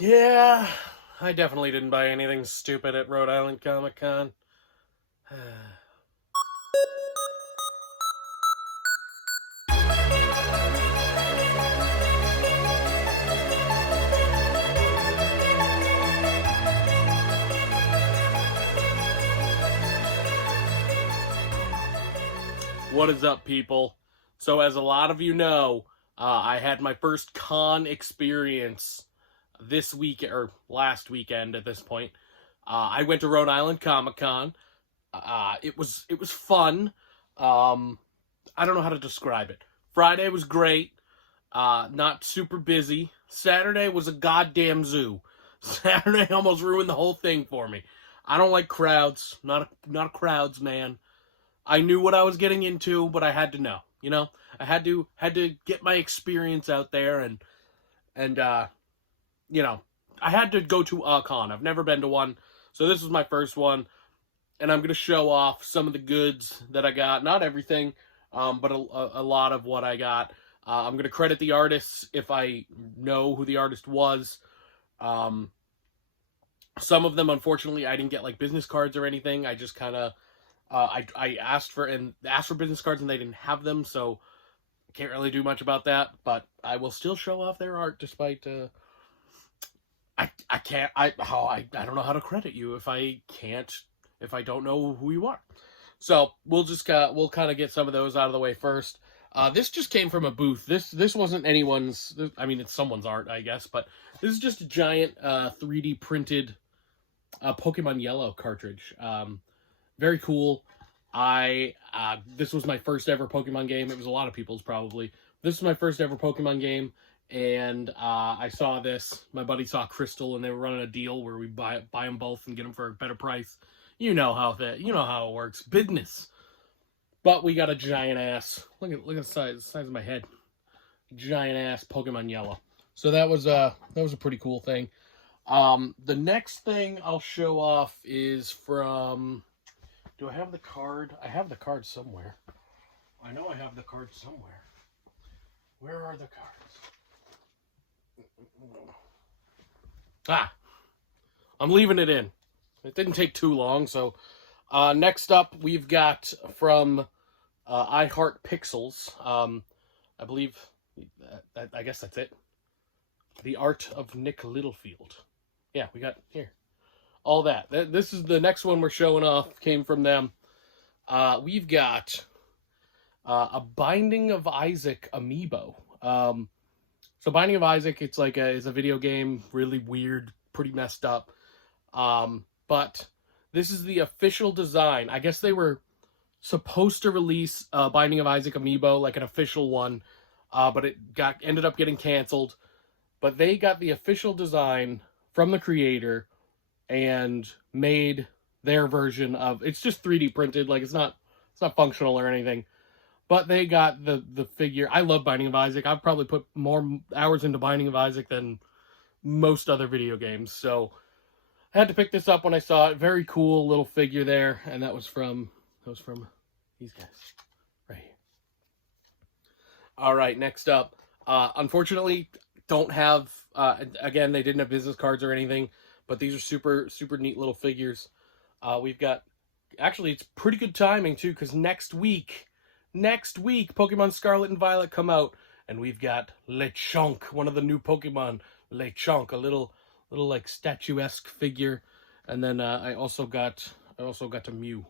Yeah, I definitely didn't buy anything stupid at Rhode Island Comic Con. What is up, people? So, as a lot of you know, I had my first con experience this week or last weekend. At this point, I went to Rhode Island Comic Con. It was fun. I don't know how to describe it. Friday was great. Not super busy. Saturday was a goddamn zoo. Saturday almost ruined the whole thing for me. I don't like crowds. Not a crowds man. I knew what I was getting into, but I had to know. I had to get my experience out there, and you know, I had to go to a con. I've never been to one, so this was my first one, and I'm gonna show off some of the goods that I got. Not everything, but a lot of what I got. I'm gonna credit the artists if I know who the artist was. Um, some of them, unfortunately, I didn't get like business cards or anything. I just kind of I asked for business cards and they didn't have them, so I can't really do much about that. But I will still show off their art despite I can't I don't know how to credit you if I don't know who you are. So we'll kind of get some of those out of the way first. This just came from a booth. This wasn't anyone's. I mean, it's someone's art, I guess, but this is just a giant 3D printed Pokemon Yellow cartridge. Very cool. This was my first ever Pokemon game. It was a lot of people's probably. This was my first ever Pokemon game, and I saw this. My buddy saw Crystal, and they were running a deal where we buy them both and get them for a better price. You know how it works. Business. But we got a giant ass. Look at the size of my head. Giant ass Pokemon Yellow. So that was a pretty cool thing. The next thing I'll show off is from. Do I have the card? I have the card somewhere. I know I have the card somewhere. Where are the cards? Ah, I'm leaving it in. It didn't take too long. So next up, we've got from I Heart Pixels. I believe, I guess that's it. The Art of Nick Littlefield. Yeah, we got here. All that. This is the next one we're showing off. Came from them. We've got a Binding of Isaac amiibo. So Binding of Isaac, it's a video game, really weird, pretty messed up. But this is the official design. I guess they were supposed to release Binding of Isaac amiibo, like an official one, but it ended up getting canceled. But they got the official design from the creator and made their version of. It's just 3D printed, like it's not functional or anything. But they got the figure. I love Binding of Isaac. I've probably put more hours into Binding of Isaac than most other video games. So I had to pick this up when I saw it. Very cool little figure there, and that was from these guys right here. All right, next up. Unfortunately, don't have. Again, they didn't have business cards or anything, but these are super neat little figures. We've got. Actually, it's pretty good timing too, because next week, Pokemon Scarlet and Violet come out, and we've got Lechonk, one of the new Pokemon. Lechonk, a little like statuesque figure, and then I also got a Mew.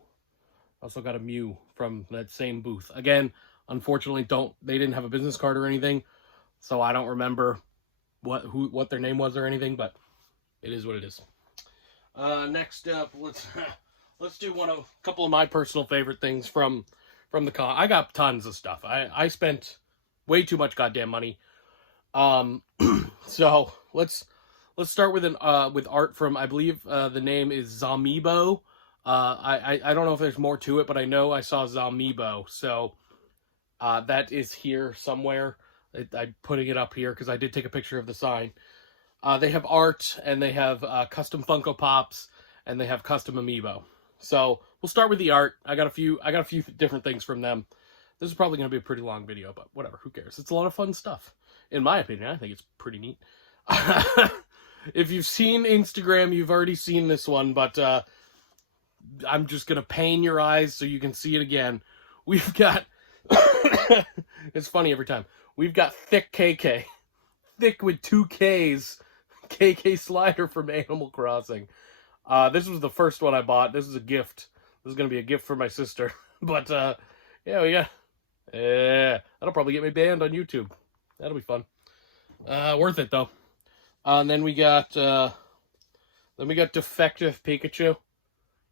Also got a Mew from that same booth. Again, unfortunately, they didn't have a business card or anything, so I don't remember what their name was or anything, but it is what it is. Next up, let's do a couple of my personal favorite things from the con. I got tons of stuff. I spent way too much goddamn money. So let's start with with art from, I believe the name is Zamibo. I don't know if there's more to it, but I know I saw Zamibo. So that is here somewhere. I'm putting it up here because I did take a picture of the sign. They have art, and they have custom Funko Pops, and they have custom amiibo. So we'll start with the art. I got a few different things from them. This is probably going to be a pretty long video, but whatever, who cares? It's a lot of fun stuff. In my opinion, I think it's pretty neat. if you've seen Instagram, you've already seen this one, but I'm just going to pain your eyes so you can see it again. We've got, it's funny every time, we've got Thick KK. Thick with 2 Ks. KK slider from Animal Crossing. This was the first one I bought. This is a gift. This is going to be a gift for my sister. But, yeah, that'll probably get me banned on YouTube. That'll be fun. Worth it, though. And then we got Defective Pikachu.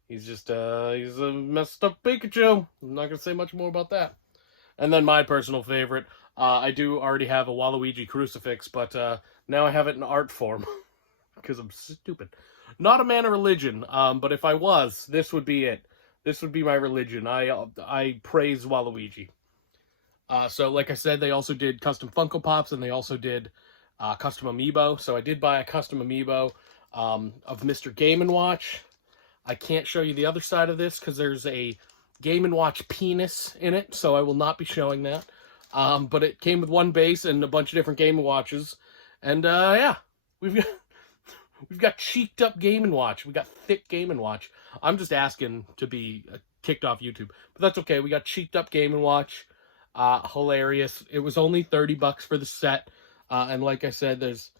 He's just, he's a messed up Pikachu. I'm not going to say much more about that. And then my personal favorite, I do already have a Waluigi crucifix, but now I have it in art form. Because I'm stupid. Not a man of religion, but if I was, this would be it. This would be my religion. I praise Waluigi. So, like I said, they also did custom Funko Pops, and they also did custom Amiibo. So I did buy a custom Amiibo of Mr. Game & Watch. I can't show you the other side of this because there's a Game & Watch penis in it, so I will not be showing that. But it came with one base and a bunch of different Game & Watches. And, yeah, we've got cheeked up Game & Watch. We got thick Game & Watch. I'm just asking to be kicked off YouTube. But that's okay. We got cheeked up Game & Watch. Hilarious. It was only $30 for the set. And like I said, there's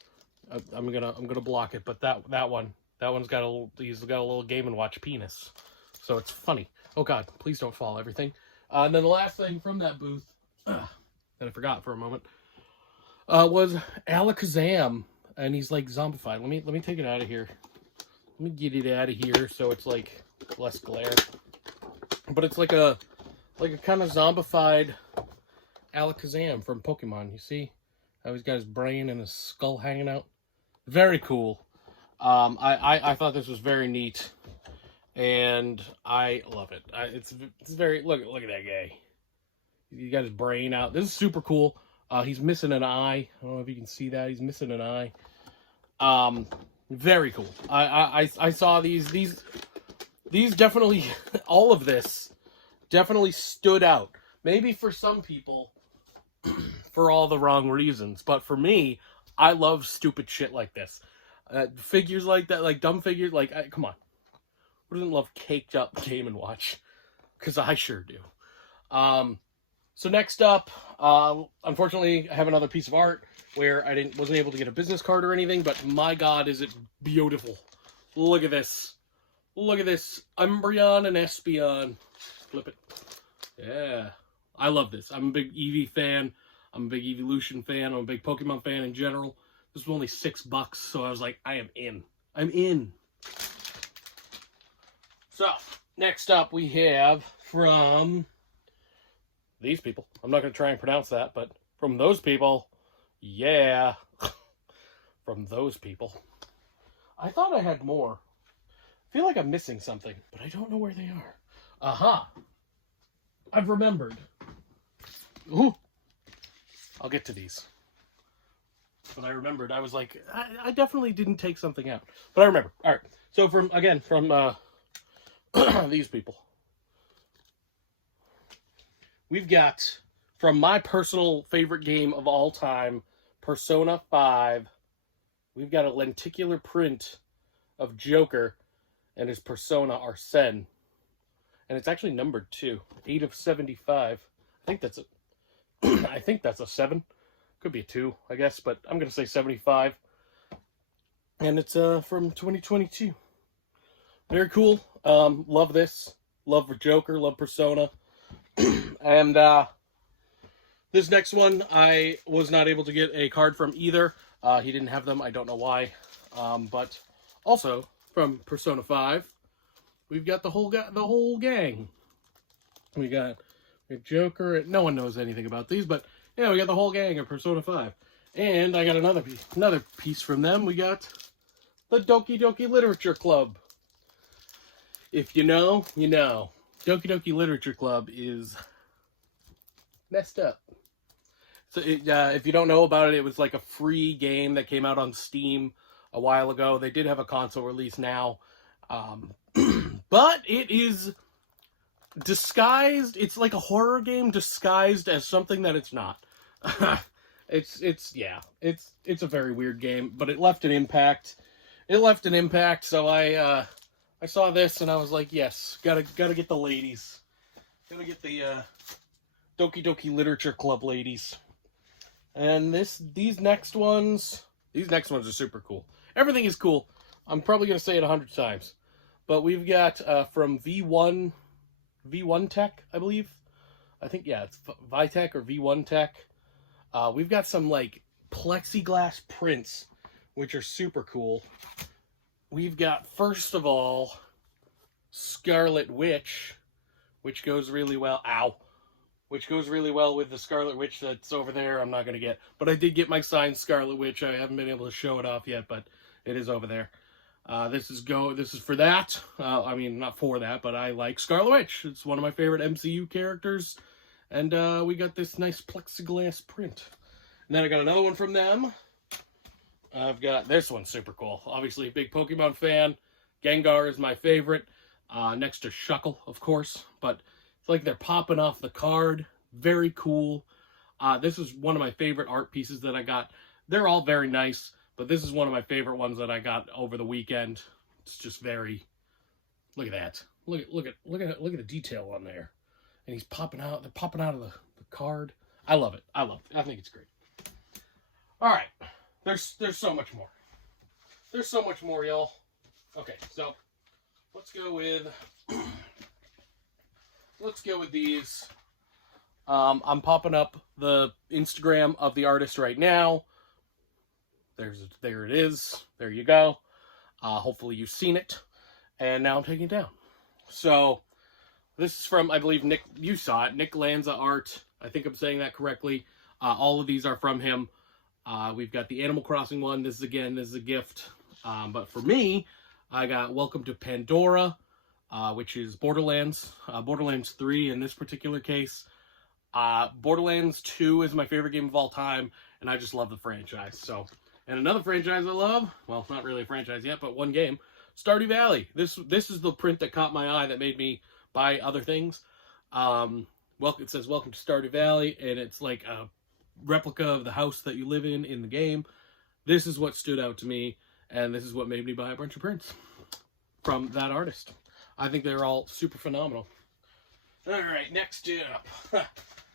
I'm gonna block it, but that one's got he's got a little Game & Watch penis. So it's funny. Oh god, please don't fall everything. And then the last thing from that booth that I forgot for a moment was Alakazam. And he's like zombified. Let me take it out of here. Let me get it out of here so it's like less glare. But it's like a kind of zombified Alakazam from Pokemon. You see how he's got his brain and his skull hanging out? Very cool. I thought this was very neat, and I love it. It's very look at that guy. He got his brain out. This is super cool. He's missing an eye. I don't know if you can see that. He's missing an eye. Very cool. I saw these definitely, all of this definitely stood out. Maybe for some people, for all the wrong reasons. But for me, I love stupid shit like this. Figures like that, like dumb figures, like, come on. Who doesn't love caked up Game & Watch? Because I sure do. So next up, unfortunately, I have another piece of art where I wasn't able to get a business card or anything, but my god, is it beautiful. Look at this. Look at this. Umbreon and Espeon. Flip it. Yeah. I love this. I'm a big Eevee fan. I'm a big Evolution fan. I'm a big Pokemon fan in general. This was only $6, so I was like, I am in. I'm in. So, next up we have from these people. I'm not going to try and pronounce that, but from those people, yeah. From those people. I thought I had more. I feel like I'm missing something, but I don't know where they are. Aha. I've remembered. Ooh. I'll get to these. But I remembered. I was like, I definitely didn't take something out. But I remember. All right. So from these people. We've got, from my personal favorite game of all time, Persona 5, we've got a lenticular print of Joker and his persona Arsene. And it's actually numbered too. 8 of 75. I think that's a 7. Could be a 2, I guess, but I'm going to say 75. And it's from 2022. Very cool. Love this. Love Joker. Love Persona. And this next one, I was not able to get a card from either. He didn't have them. I don't know why. But also from Persona 5, we've got the whole gang. We got Joker. No one knows anything about these, but yeah, we got the whole gang of Persona 5. And I got another piece from them. We got the Doki Doki Literature Club. If you know, you know. Doki Doki Literature Club is messed up. So if you don't know about it, it was like a free game that came out on Steam a while ago. They did have a console release now. But it is disguised. It's like a horror game disguised as something that it's not. It's a very weird game, but it left an impact. it left an impact. So I saw this and I was like, yes, gotta get the ladies, gotta get the Doki Doki Literature Club ladies. And these next ones are super cool. Everything is cool. I'm probably gonna say it 100 times, but we've got from V1 Tech, I believe. I think, yeah, it's Vitech or V1 Tech. We've got some like plexiglass prints, which are super cool. We've got, first of all, Scarlet Witch, which goes really well. Ow. Which goes really well with the Scarlet Witch that's over there. I'm not going to get, but I did get my signed Scarlet Witch. I haven't been able to show it off yet, but it is over there. This is for that. I mean, not for that, but I like Scarlet Witch. It's one of my favorite MCU characters. And we got this nice plexiglass print. And then I got another one from them. I've got this one, super cool. Obviously a big Pokemon fan. Gengar is my favorite. Next to Shuckle, of course. But it's like they're popping off the card. Very cool. This is one of my favorite art pieces that I got. They're all very nice, but this is one of my favorite ones that I got over the weekend. It's just very, look at that. Look at the detail on there. And he's popping out. They're popping out of the card. I love it. I think it's great. All right. There's so much more. There's so much more, y'all. Okay, so let's go with these. I'm popping up the Instagram of the artist right now. There it is. There you go. Hopefully you've seen it. And now I'm taking it down. So this is from, I believe, Nick. You saw it. Nick Lanza Art. I think I'm saying that correctly. All of these are from him. We've got the Animal Crossing one. This is a gift. But for me, I got Welcome to Pandora, which is Borderlands. Borderlands 3 in this particular case. Borderlands 2 is my favorite game of all time, and I just love the franchise. So, and another franchise I love, well, not really a franchise yet, but one game, Stardew Valley. This is the print that caught my eye that made me buy other things. It says Welcome to Stardew Valley, and it's like a replica of the house that you live in the game. This is what stood out to me, and this is what made me buy a bunch of prints from that artist. I think they're all super phenomenal. All right, next up.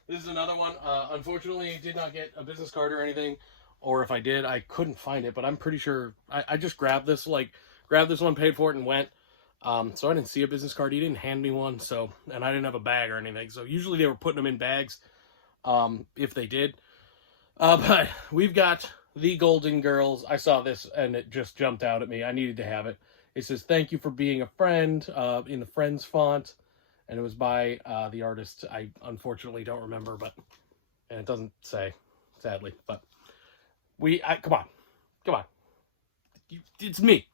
This is another one. Unfortunately, I did not get a business card or anything, or if I did, I couldn't find it, but I'm pretty sure I just grabbed this one, paid for it, and went. So I didn't see a business card. He didn't hand me one, and I didn't have a bag or anything. So usually they were putting them in bags, if they did. But we've got the Golden Girls. I saw this and it just jumped out at me. I needed to have it. It says, "Thank you for being a friend," in the Friends font. And it was by the artist I unfortunately don't remember, and it doesn't say, sadly. But come on. It's me.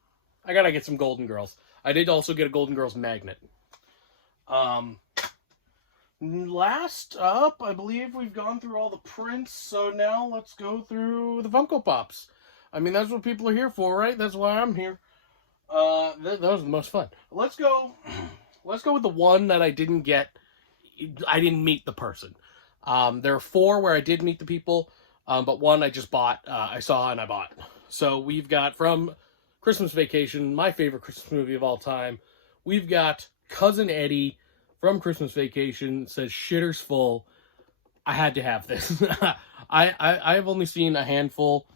I gotta get some Golden Girls. I did also get a Golden Girls magnet. Last up, I believe we've gone through all the prints, so now let's go through the Funko Pops. I mean, that's what people are here for, right? That's why I'm here. That was the most fun. Let's go with the one that I didn't get. I didn't meet the person. There are 4 where I did meet the people, but one I just bought. I saw and I bought. So we've got from Christmas Vacation, my favorite Christmas movie of all time. We've got Cousin Eddie from Christmas Vacation. It says "Shitters full." I had to have this. I've only seen a handful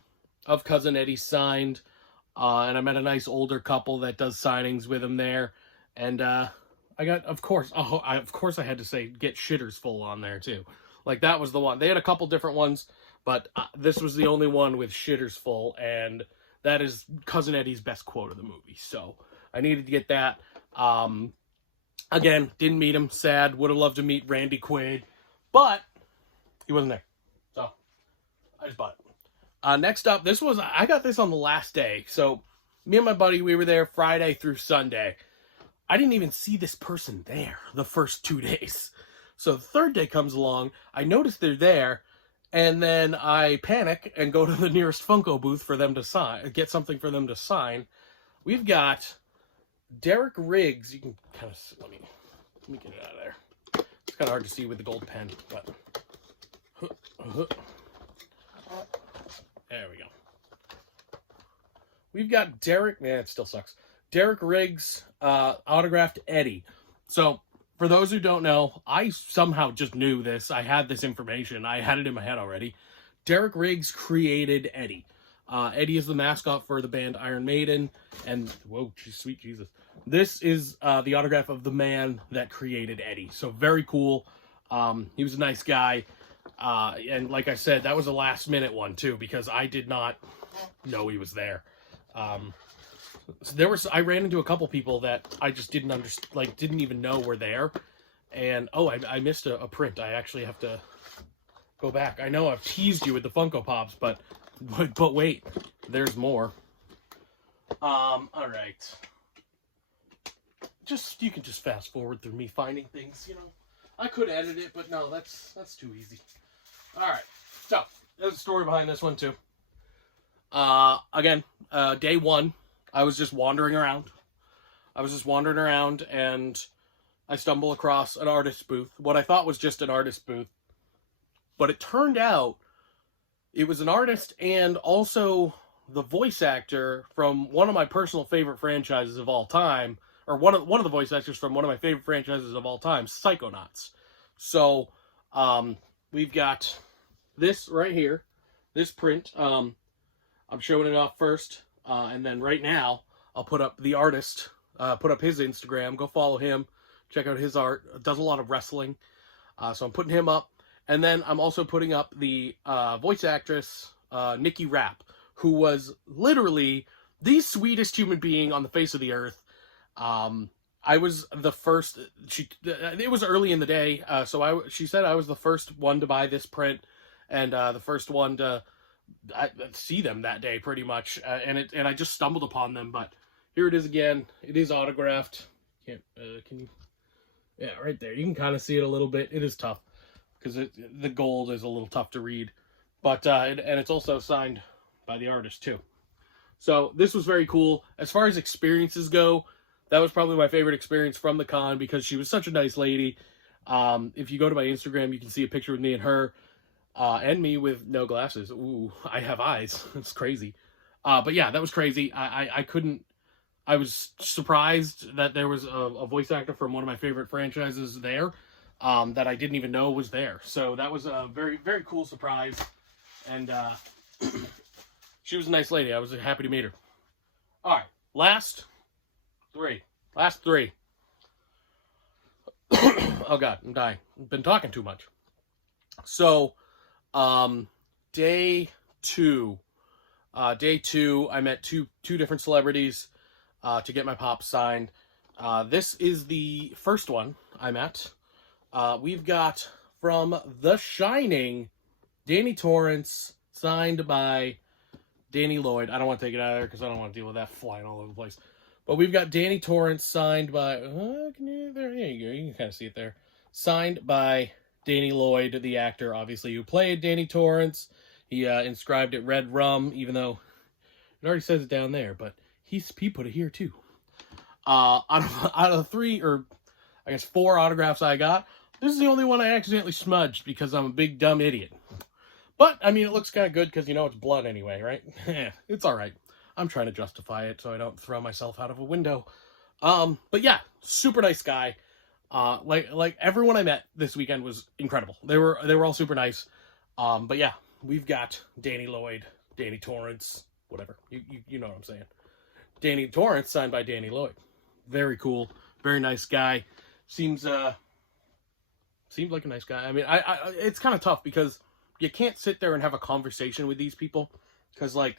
of Cousin Eddie signed, and I met a nice older couple that does signings with him there, and I got, of course I had to say get "Shitters full" on there too. Like, that was the one. They had a couple different ones, but this was the only one with "Shitters full," and that is Cousin Eddie's best quote of the movie. So I needed to get that. Again, didn't meet him. Sad. Would have loved to meet Randy Quaid, but he wasn't there. So I just bought it. Next up, I got this on the last day. So me and my buddy, we were there Friday through Sunday. I didn't even see this person there the first 2 days. So the third day comes along. I notice they're there, and then I panic and go to the nearest Funko booth for them to get something for them to sign. We've got Derek Riggs. You can kind of, let me get it out of there. It's kind of hard to see with the gold pen, but there we go. we've got Derek. Man, it still sucks. Derek Riggs, autographed Eddie. So, for those who don't know, I somehow just knew this. I had this information. I had it in my head already. Derek Riggs created Eddie. Eddie is the mascot for the band Iron Maiden. And, whoa, sweet Jesus. This is the autograph of the man that created Eddie. So, very cool. He was a nice guy. And like I said, that was a last minute one, too, because I did not know he was there. So I ran into a couple people that I just didn't understand, like, didn't even know were there. And, oh, I missed a print. I actually have to go back. I know I've teased you with the Funko Pops, but wait, there's more. All right. You can just fast forward through me finding things, you know. I could edit it, but no, that's too easy. All right. So, there's a story behind this one, too. Again, day one, I was just wandering around. And I stumbled across an artist booth. What I thought was just an artist booth. But it turned out it was an artist and also the voice actor from one of my personal favorite franchises of all time, or one of the voice actors from one of my favorite franchises of all time, Psychonauts. So, we've got this right here, this print. I'm showing it off first, and then right now, I'll put up the artist, put up his Instagram. Go follow him. Check out his art. Does a lot of wrestling. So I'm putting him up. And then I'm also putting up the voice actress, Nikki Rapp, who was literally the sweetest human being on the face of the earth. I was the first, it was early in the day, so she said I was the first one to buy this print, and the first one to see them that day, pretty much, and I just stumbled upon them, but here it is again. It is autographed. Can you? Yeah, right there. You can kind of see it a little bit. It is tough, because the gold is a little tough to read, but, and it's also signed by the artist, too. So, this was very cool. As far as experiences go, that was probably my favorite experience from the con, because she was such a nice lady. If you go to my Instagram, you can see a picture with me and her, and me with no glasses. Ooh, I have eyes. It's crazy. But yeah, that was crazy. I was surprised that there was a voice actor from one of my favorite franchises there, that I didn't even know was there. So that was a very, very cool surprise. And, she was a nice lady. I was happy to meet her. All right. Last three. Oh God, I'm dying. I've been talking too much. So, day two, I met two different celebrities, to get my pop signed. This is the first one I met. We've got from The Shining, Danny Torrance, signed by Danny Lloyd. I don't want to take it out of there because I don't want to deal with that flying all over the place. But we've got Danny Torrance signed by... there you go. You can kind of see it there. Signed by Danny Lloyd, the actor, obviously, who played Danny Torrance. He inscribed it Red Rum, even though it already says it down there. But he put it here, too. Out of three, or I guess 4 autographs I got, this is the only one I accidentally smudged because I'm a big, dumb idiot. But, I mean, it looks kind of good because, you know, it's blood anyway, right? It's all right. I'm trying to justify it so I don't throw myself out of a window. But yeah, super nice guy. Like everyone I met this weekend was incredible. They were all super nice. But yeah, we've got Danny Lloyd, Danny Torrance, whatever. You know what I'm saying. Danny Torrance signed by Danny Lloyd. Very cool. Very nice guy. Seems like a nice guy. I mean, it's kind of tough because you can't sit there and have a conversation with these people because, like,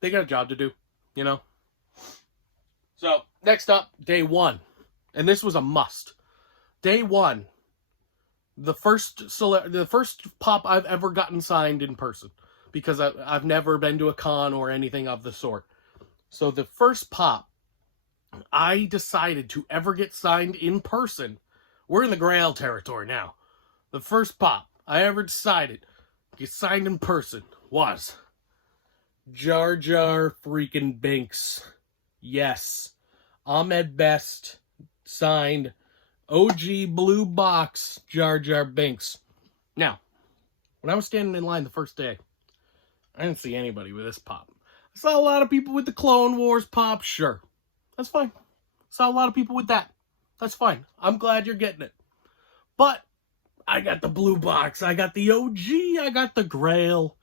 they got a job to do, you know? So, next up, day one. And this was a must. Day one. The first pop I've ever gotten signed in person. Because I've never been to a con or anything of the sort. So, the first pop I decided to ever get signed in person. We're in the Grail territory now. The first pop I ever decided to get signed in person was Jar Jar freaking Binks. Yes. Ahmed Best signed OG blue box Jar Jar Binks. Now, when I was standing in line the first day, I didn't see anybody with this pop. I saw a lot of people with the Clone Wars pop. Sure. That's fine. Saw a lot of people with that. That's fine. I'm glad you're getting it. But I got the blue box. I got the OG. I got the Grail.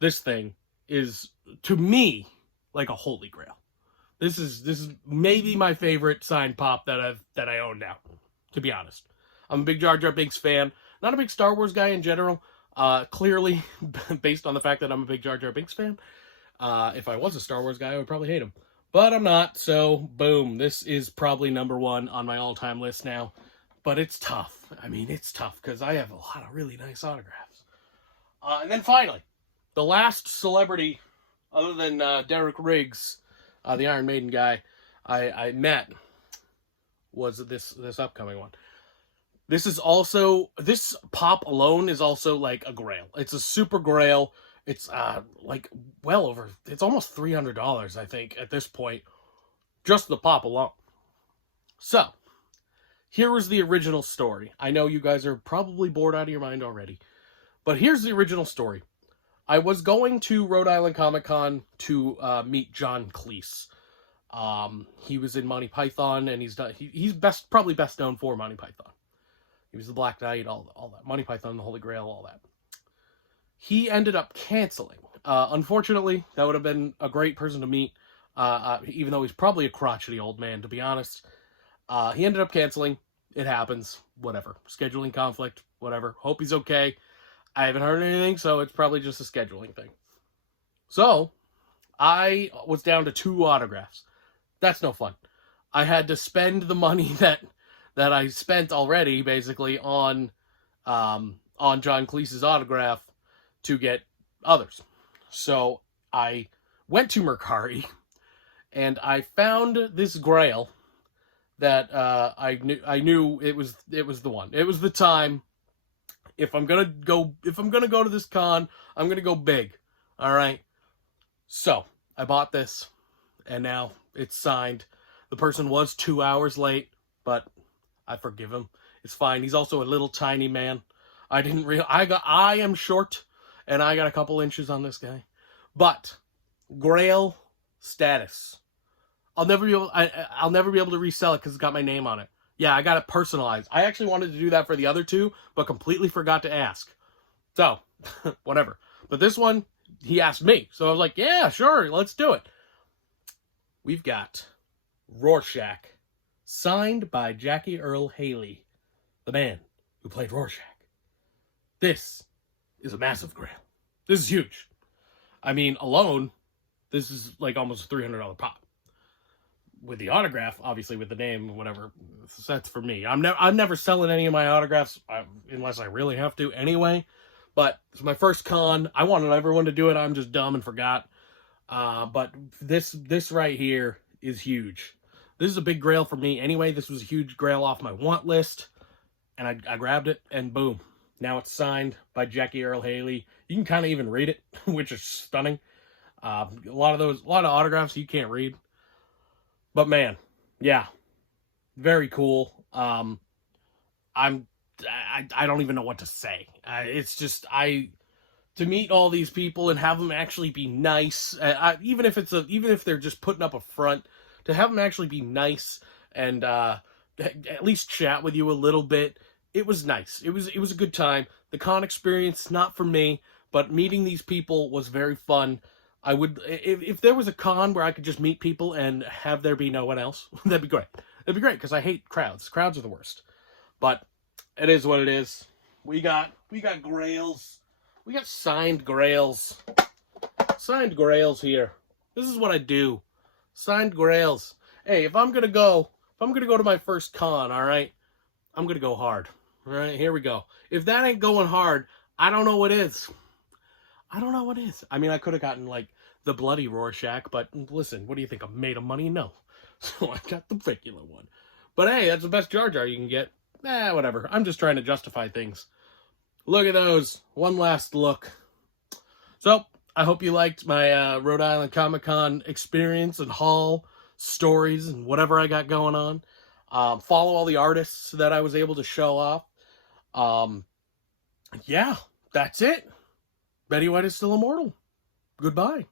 This thing is, to me, like a holy grail. This is maybe my favorite signed pop that I own now, to be honest. I'm a big Jar Jar Binks fan. Not a big Star Wars guy in general. Clearly, based on the fact that I'm a big Jar Jar Binks fan. If I was a Star Wars guy, I would probably hate him. But I'm not, so boom. This is probably #1 on my all-time list now. But it's tough. I mean, it's tough because I have a lot of really nice autographs. And then finally, the last celebrity, other than Derek Riggs, the Iron Maiden guy, I met was this upcoming one. This pop alone is also like a grail. It's a super grail. It's like well over, it's almost $300, I think, at this point. Just the pop alone. So, here was the original story. I know you guys are probably bored out of your mind already. But here's the original story. I was going to Rhode Island Comic Con to meet John Cleese. He was in Monty Python, and he's probably best known for Monty Python. He was the Black Knight, all that. Monty Python, the Holy Grail, all that. He ended up canceling. Unfortunately, that would have been a great person to meet, even though he's probably a crotchety old man, to be honest. He ended up canceling. It happens. Whatever. Scheduling conflict. Whatever. Hope he's okay. I haven't heard anything, so it's probably just a scheduling thing. So, I was down to 2 autographs. That's no fun. I had to spend the money that I spent already, basically, on John Cleese's autograph to get others. So, I went to Mercari, and I found this Grail that I knew it was the one. It was the time. If I'm gonna go to this con, I'm gonna go big. All right. So I bought this, and now it's signed. The person was 2 hours late, but I forgive him. It's fine. He's also a little tiny man. I am short, and I got a couple inches on this guy, but Grail status. I'll never be able to resell it because it's got my name on it. Yeah, I got it personalized. I actually wanted to do that for the other 2, but completely forgot to ask. So, whatever. But this one, he asked me. So I was like, yeah, sure, let's do it. We've got Rorschach, signed by Jackie Earle Haley, the man who played Rorschach. This is a massive grail. This is huge. I mean, alone, this is like almost a $300 pop. With the autograph, obviously with the name, whatever, that's for me. I'm never selling any of my autographs unless I really have to anyway. But it's my first con. I wanted everyone to do it. I'm just dumb and forgot. But this right here is huge. This is a big grail for me anyway. This was a huge grail off my want list, and I grabbed it, and boom. Now it's signed by Jackie Earle Haley. You can kind of even read it, which is stunning. A lot of autographs you can't read. But man, yeah, very cool. I don't even know what to say. It's just to meet all these people and have them actually be nice. Even if they're just putting up a front, to have them actually be nice and at least chat with you a little bit. It was nice. It was a good time. The con experience, not for me, but meeting these people was very fun. I would, if there was a con where I could just meet people and have there be no one else, that'd be great. That'd be great, because I hate crowds. Crowds are the worst. But it is what it is. We got grails. We got signed grails. Signed grails here. This is what I do. Signed grails. Hey, if I'm gonna go to my first con, all right, I'm gonna go hard. All right, here we go. If that ain't going hard, I don't know what is. I don't know what is. I mean, I could have gotten, like, the bloody Rorschach, but listen, what do you think? I'm made of money? No. So I got the regular one. But hey, that's the best Jar Jar you can get. Whatever. I'm just trying to justify things. Look at those. One last look. So, I hope you liked my Rhode Island Comic Con experience and haul, stories, and whatever I got going on. Follow all the artists that I was able to show off. Yeah, that's it. Betty White is still immortal. Goodbye.